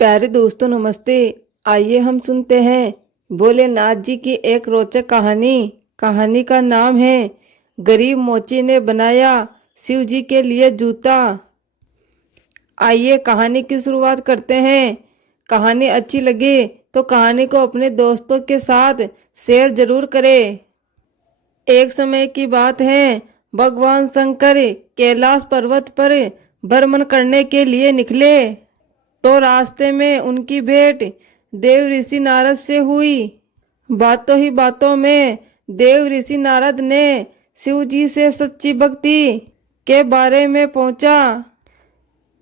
प्यारे दोस्तों नमस्ते। आइए हम सुनते हैं भोलेनाथ जी की एक रोचक कहानी। कहानी का नाम है गरीब मोची ने बनाया शिव जी के लिए जूता। आइए कहानी की शुरुआत करते हैं। कहानी अच्छी लगे तो कहानी को अपने दोस्तों के साथ शेयर जरूर करें। एक समय की बात है, भगवान शंकर कैलाश पर्वत पर भ्रमण करने के लिए निकले तो रास्ते में उनकी भेंट देव ऋषि नारद से हुई। बातों ही बातों में देव ऋषि नारद ने शिव जी से सच्ची भक्ति के बारे में पूछा।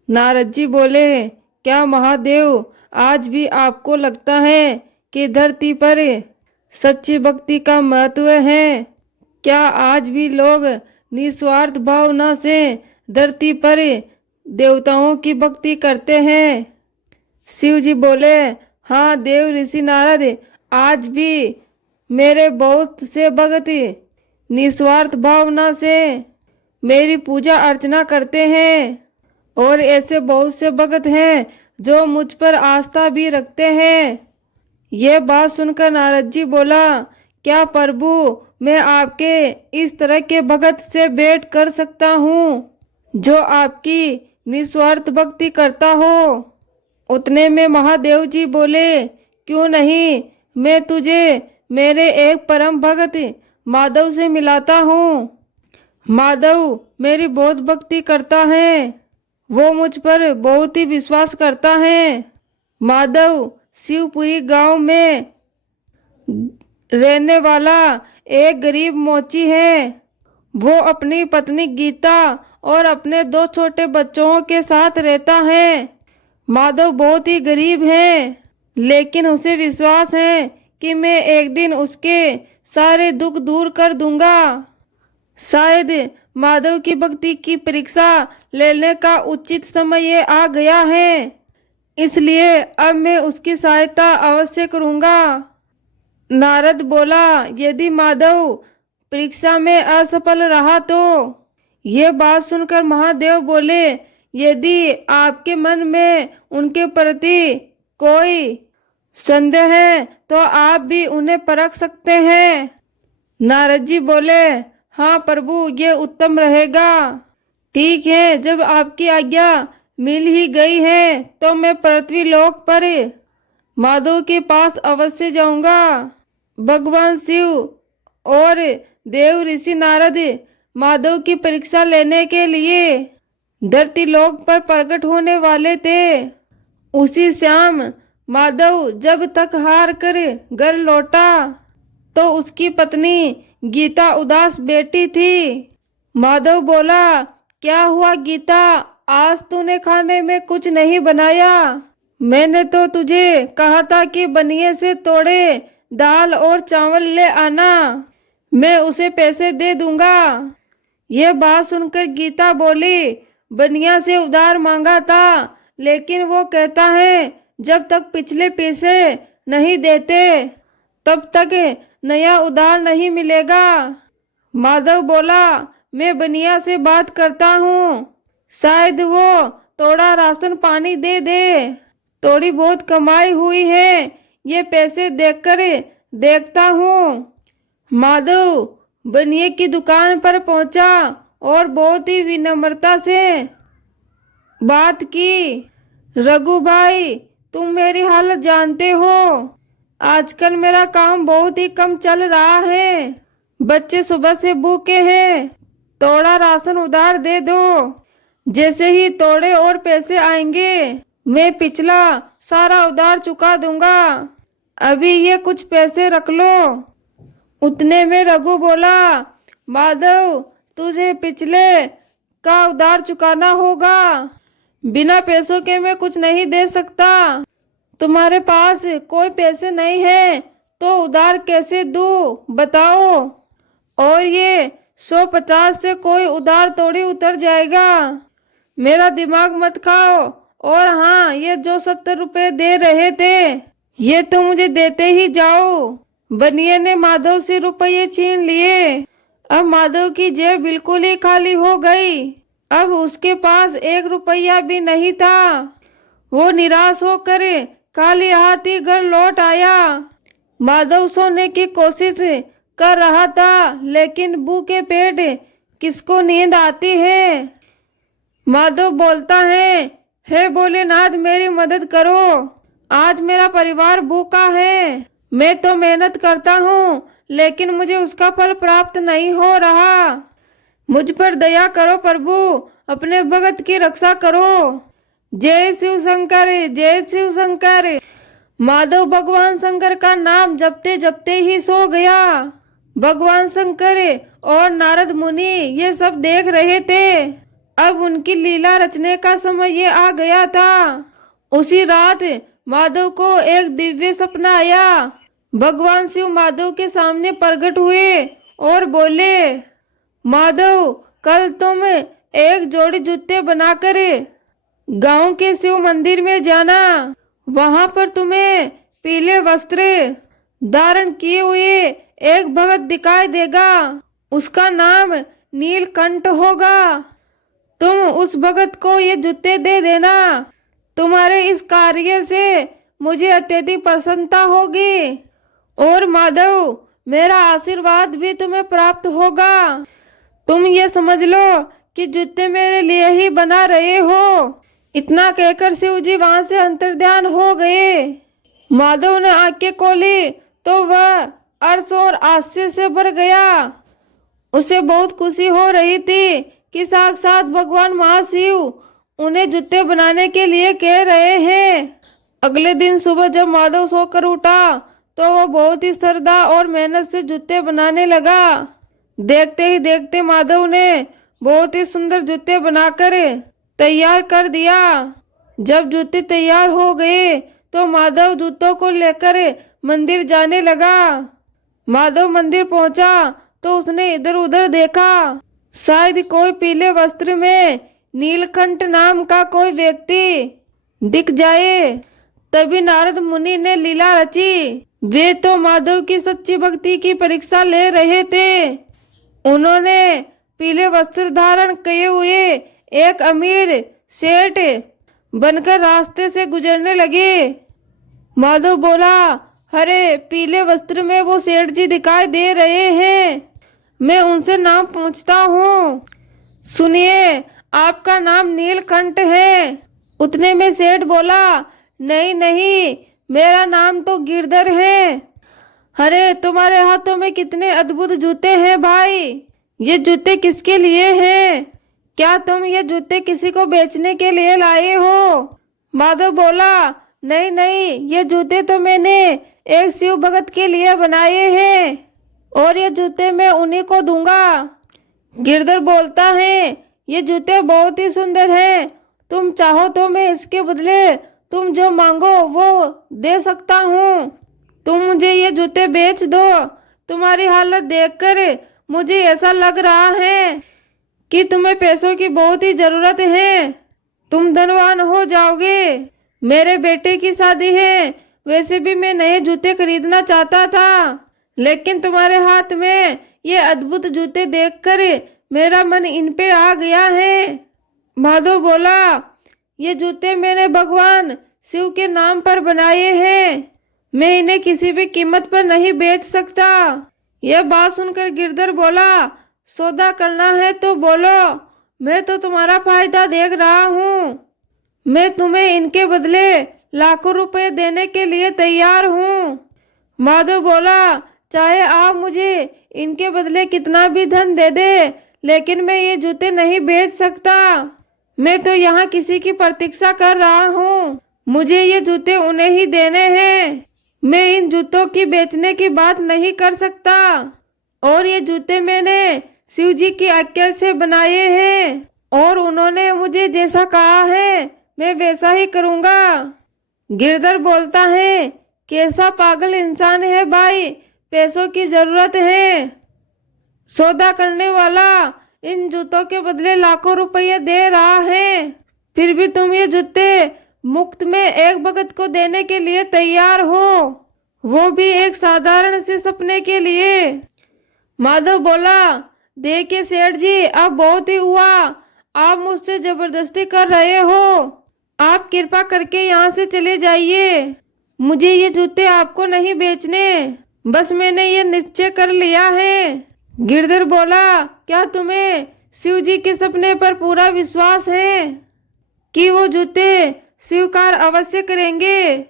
नारद जी बोले, क्या महादेव आज भी आपको लगता है कि धरती पर सच्ची भक्ति का महत्व है? क्या आज भी लोग निस्वार्थ भावना से धरती पर देवताओं की भक्ति करते हैं? शिव जी बोले, हाँ देव ऋषि नारद, आज भी मेरे बहुत से भक्त निस्वार्थ भावना से मेरी पूजा अर्चना करते हैं और ऐसे बहुत से भक्त हैं जो मुझ पर आस्था भी रखते हैं। यह बात सुनकर नारद जी बोला, क्या प्रभु मैं आपके इस तरह के भक्त से भेंट कर सकता हूँ जो आपकी निस्वार्थ भक्ति करता हो? उतने में महादेव जी बोले, क्यों नहीं, मैं तुझे मेरे एक परम भक्त माधव से मिलाता हूँ। माधव मेरी बहुत भक्ति करता है, वो मुझ पर बहुत ही विश्वास करता है। माधव शिवपुरी गांव में रहने वाला एक गरीब मोची है। वो अपनी पत्नी गीता और अपने 2 छोटे बच्चों के साथ रहता है। माधव बहुत ही गरीब है, लेकिन उसे विश्वास है कि मैं एक दिन उसके सारे दुख दूर कर दूंगा। शायद माधव की भक्ति की परीक्षा लेने का उचित समय ये आ गया है, इसलिए अब मैं उसकी सहायता अवश्य करूंगा। नारद बोला, यदि माधव परीक्षा में असफल रहा तो? ये बात सुनकर महादेव बोले, यदि आपके मन में उनके प्रति कोई संदेह है तो आप भी उन्हें परख सकते हैं। नारद जी बोले, हाँ प्रभु, ये उत्तम रहेगा। ठीक है, जब आपकी आज्ञा मिल ही गई है तो मैं पृथ्वी लोक पर माधव के पास अवश्य जाऊंगा। भगवान शिव और देव ऋषि नारद माधव की परीक्षा लेने के लिए धरती लोक पर प्रकट होने वाले थे। उसी शाम माधव जब तक हार कर घर लौटा तो उसकी पत्नी गीता उदास बैठी थी। माधव बोला, क्या हुआ गीता, आज तूने खाने में कुछ नहीं बनाया? मैंने तो तुझे कहा था कि बनिए से तोड़े दाल और चावल ले आना, मैं उसे पैसे दे दूंगा। यह बात सुनकर गीता बोली, बनिया से उधार मांगा था, लेकिन वो कहता है जब तक पिछले पैसे नहीं देते तब तक नया उधार नहीं मिलेगा। माधव बोला, मैं बनिया से बात करता हूँ, शायद वो थोड़ा राशन पानी दे दे। थोड़ी बहुत कमाई हुई है, ये पैसे देखकर देखता हूँ। माधव बनिए की दुकान पर पहुंचा और बहुत ही विनम्रता से बात की। रघु भाई, तुम मेरी हालत जानते हो, आजकल मेरा काम बहुत ही कम चल रहा है, बच्चे सुबह से भूखे हैं, थोड़ा राशन उधार दे दो। जैसे ही थोड़े और पैसे आएंगे मैं पिछला सारा उधार चुका दूंगा, अभी ये कुछ पैसे रख लो। उतने में रघु बोला, माधव तुझे पिछले का उधार चुकाना होगा, बिना पैसों के मैं कुछ नहीं दे सकता। तुम्हारे पास कोई पैसे नहीं है तो उधार कैसे दूं बताओ? और ये 150 से कोई उधार थोड़ी उतर जाएगा, मेरा दिमाग मत खाओ। और हाँ, ये जो 70 रुपए दे रहे थे ये तो मुझे देते ही जाओ। बनिए ने माधव से रुपये छीन लिए। अब माधव की जेब बिल्कुल ही खाली हो गई, अब उसके पास 1 रुपया भी नहीं था। वो निराश होकर खाली हाथ ही घर लौट आया। माधव सोने की कोशिश कर रहा था, लेकिन भूखे पेट किसको नींद आती है। माधव बोलता है, हे भोलेनाथ मेरी मदद करो, आज मेरा परिवार भूखा है। मैं तो मेहनत करता हूँ, लेकिन मुझे उसका फल प्राप्त नहीं हो रहा। मुझ पर दया करो प्रभु, अपने भगत की रक्षा करो। जय शिव शंकर, जय शिव शंकर। माधव भगवान शंकर का नाम जपते जपते ही सो गया। भगवान शंकर और नारद मुनि ये सब देख रहे थे। अब उनकी लीला रचने का समय ये आ गया था। उसी रात माधव को एक दिव्य सपना आया। भगवान शिव माधव के सामने प्रकट हुए और बोले, माधव कल तुम एक जोड़ी जूते बनाकर गांव के शिव मंदिर में जाना। वहां पर तुम्हें पीले वस्त्र धारण किए हुए एक भगत दिखाई देगा। उसका नाम नीलकंठ होगा। तुम उस भगत को ये जूते दे देना। तुम्हारे इस कार्य से मुझे अत्यधिक प्रसन्नता होगी और माधव मेरा आशीर्वाद भी तुम्हें प्राप्त होगा। तुम ये समझ लो कि जूते मेरे लिए ही बना रहे हो। इतना कहकर शिव जी वहां से अंतर्ध्यान हो गए। माधव ने आंखें खोली तो वह हर्ष और आश्चर्य से भर गया। उसे बहुत खुशी हो रही थी कि साक्षात भगवान महाशिव उन्हें जूते बनाने के लिए कह रहे हैं। अगले दिन सुबह जब माधव सोकर उठा तो वह बहुत ही श्रद्धा और मेहनत से जूते बनाने लगा। देखते ही देखते माधव ने बहुत ही सुंदर जूते बनाकर तैयार कर दिया। जब जूते तैयार हो गए तो माधव जूतों को लेकर मंदिर जाने लगा। माधव मंदिर पहुंचा तो उसने इधर उधर देखा, शायद कोई पीले वस्त्र में नीलकंठ नाम का कोई व्यक्ति दिख जाए। तभी नारद मुनि ने लीला रची। वे तो माधव की सच्ची भक्ति की परीक्षा ले रहे थे। उन्होंने पीले वस्त्र धारण किए हुए एक अमीर सेठ बनकर रास्ते से गुजरने लगे। माधव बोला, अरे पीले वस्त्र में वो सेठ जी दिखाई दे रहे हैं, मैं उनसे नाम पूछता हूँ। सुनिए, आपका नाम नीलकंठ है। उतने में सेठ बोला, नहीं नहीं, मेरा नाम तो गिरधर है। अरे तुम्हारे हाथों में कितने अद्भुत जूते हैं भाई, ये जूते किसके लिए हैं? क्या तुम ये जूते किसी को बेचने के लिए लाए हो? माधव बोला, नहीं नहीं, ये जूते तो मैंने एक शिव भगत के लिए बनाए हैं और ये जूते मैं उन्हीं को दूंगा। गिरधर बोलता है, ये जूते बहुत ही सुंदर हैं, तुम चाहो तो मैं इसके बदले तुम जो मांगो वो दे सकता हूँ। तुम मुझे ये जूते बेच दो। तुम्हारी हालत देखकर मुझे ऐसा लग रहा है कि तुम्हें पैसों की बहुत ही जरूरत है, तुम धनवान हो जाओगे। मेरे बेटे की शादी है, वैसे भी मैं नए जूते खरीदना चाहता था, लेकिन तुम्हारे हाथ में ये अद्भुत जूते देखकर मेरा मन इन पे आ गया है। माधव बोला, ये जूते मैंने भगवान शिव के नाम पर बनाए हैं, मैं इन्हें किसी भी कीमत पर नहीं बेच सकता। यह बात सुनकर गिरधर बोला, सौदा करना है तो बोलो, मैं तो तुम्हारा फायदा देख रहा हूँ। मैं तुम्हें इनके बदले लाखों रुपए देने के लिए तैयार हूँ। माधव बोला, चाहे आप मुझे इनके बदले कितना भी धन दे दे, लेकिन मैं ये जूते नहीं बेच सकता। मैं तो यहाँ किसी की प्रतीक्षा कर रहा हूँ, मुझे ये जूते उन्हें ही देने हैं। मैं इन जूतों की बेचने की बात नहीं कर सकता और ये जूते मैंने शिव जी की आज्ञा से बनाए हैं और उन्होंने मुझे जैसा कहा है मैं वैसा ही करूँगा। गिरधर बोलता है, कैसा पागल इंसान है भाई, पैसों की जरूरत है। सौदा करने वाला इन जूतों के बदले लाखों रुपये दे रहा है, फिर भी तुम ये जूते मुफ्त में एक भगत को देने के लिए तैयार हो, वो भी एक साधारण से सपने के लिए। माधव बोला, देखिए सेठ जी, अब बहुत ही हुआ, आप मुझसे जबरदस्ती कर रहे हो। आप कृपा करके यहाँ से चले जाइए। मुझे ये जूते आपको नहीं बेचने, बस मैंने ये निश्चय कर लिया है। गिरधर बोला, क्या तुम्हें शिव जी के सपने पर पूरा विश्वास है कि वो जूते स्वीकार अवश्य करेंगे?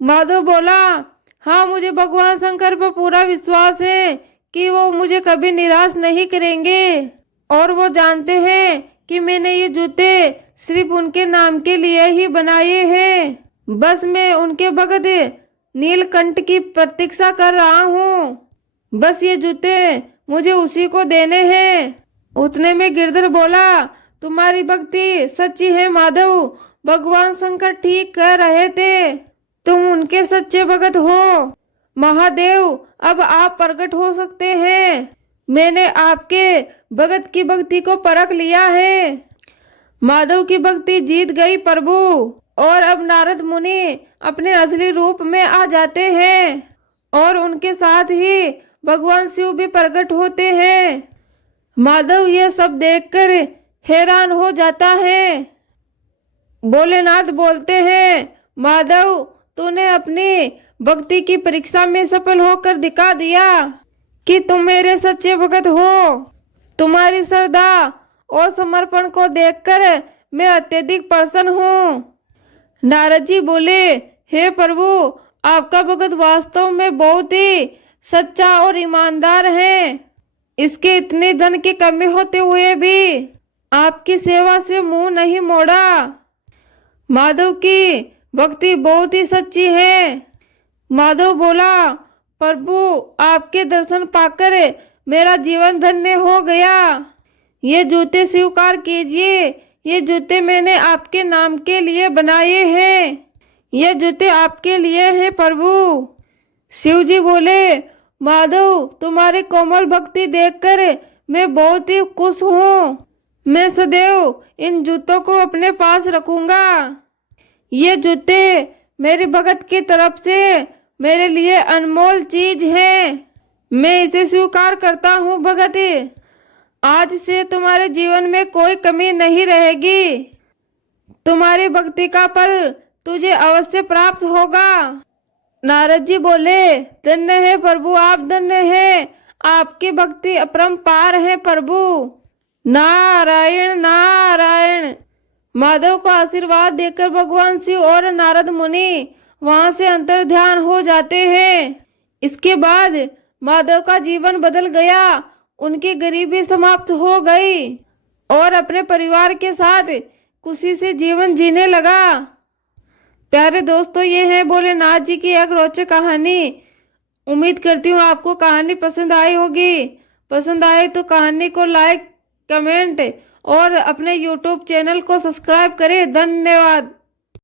माधव बोला, हाँ, मुझे भगवान शंकर पर पूरा विश्वास है कि वो मुझे कभी निराश नहीं करेंगे, और वो जानते हैं कि मैंने ये जूते सिर्फ उनके नाम के लिए ही बनाए हैं। बस मैं उनके भगत नीलकंठ की प्रतीक्षा कर रहा हूँ। बस ये जूते मुझे उसी को देने हैं। उतने में गिरधर बोला, तुम्हारी भक्ति सच्ची है माधव, भगवान शंकर ठीक कह रहे थे, तुम उनके सच्चे भगत हो। महादेव, अब आप प्रकट हो सकते हैं। मैंने आपके भगत की भक्ति को परख लिया है। माधव की भक्ति जीत गई प्रभु, और अब नारद मुनि अपने असली रूप में आ जाते हैं, और उनके साथ ही भगवान शिव भी प्रकट होते हैं। माधव यह सब देखकर हैरान हो जाता है। भोलेनाथ बोलते हैं, माधव, तूने अपनी भक्ति की परीक्षा में सफल होकर दिखा दिया कि तुम मेरे सच्चे भगत हो। तुम्हारी श्रद्धा और समर्पण को देखकर मैं अत्यधिक प्रसन्न हूँ। नारद जी बोले, हे प्रभु, आपका भगत वास्तव में बहुत ही सच्चा और ईमानदार है। इसके इतने धन की कमी होते हुए भी आपकी सेवा से मुंह नहीं मोड़ा। माधव की भक्ति बहुत ही सच्ची है। माधव बोला, प्रभु, आपके दर्शन पाकर मेरा जीवन धन्य हो गया। ये जूते स्वीकार कीजिए, ये जूते मैंने आपके नाम के लिए बनाए हैं। ये जूते आपके लिए हैं प्रभु। शिव जी बोले, माधव, तुम्हारी कोमल भक्ति देखकर मैं बहुत ही खुश हूँ। मैं सदैव इन जूतों को अपने पास रखूंगा। ये जूते मेरे भगत की तरफ से मेरे लिए अनमोल चीज है। मैं इसे स्वीकार करता हूँ भगत। आज से तुम्हारे जीवन में कोई कमी नहीं रहेगी। तुम्हारी भक्ति का फल तुझे अवश्य प्राप्त होगा। नारद जी बोले, धन्य है प्रभु, आप धन्य है, आपकी भक्ति अपरंपार है प्रभु। नारायण नारायण। माधव को आशीर्वाद देकर भगवान शिव और नारद मुनि वहां से अंतर ध्यान हो जाते हैं। इसके बाद माधव का जीवन बदल गया। उनकी गरीबी समाप्त हो गई और अपने परिवार के साथ खुशी से जीवन जीने लगा। प्यारे दोस्तों, ये है भोलेनाथ जी की एक रोचक कहानी। उम्मीद करती हूँ आपको कहानी पसंद आई होगी। पसंद आए तो कहानी को लाइक, कमेंट और अपने YouTube चैनल को सब्सक्राइब करें। धन्यवाद।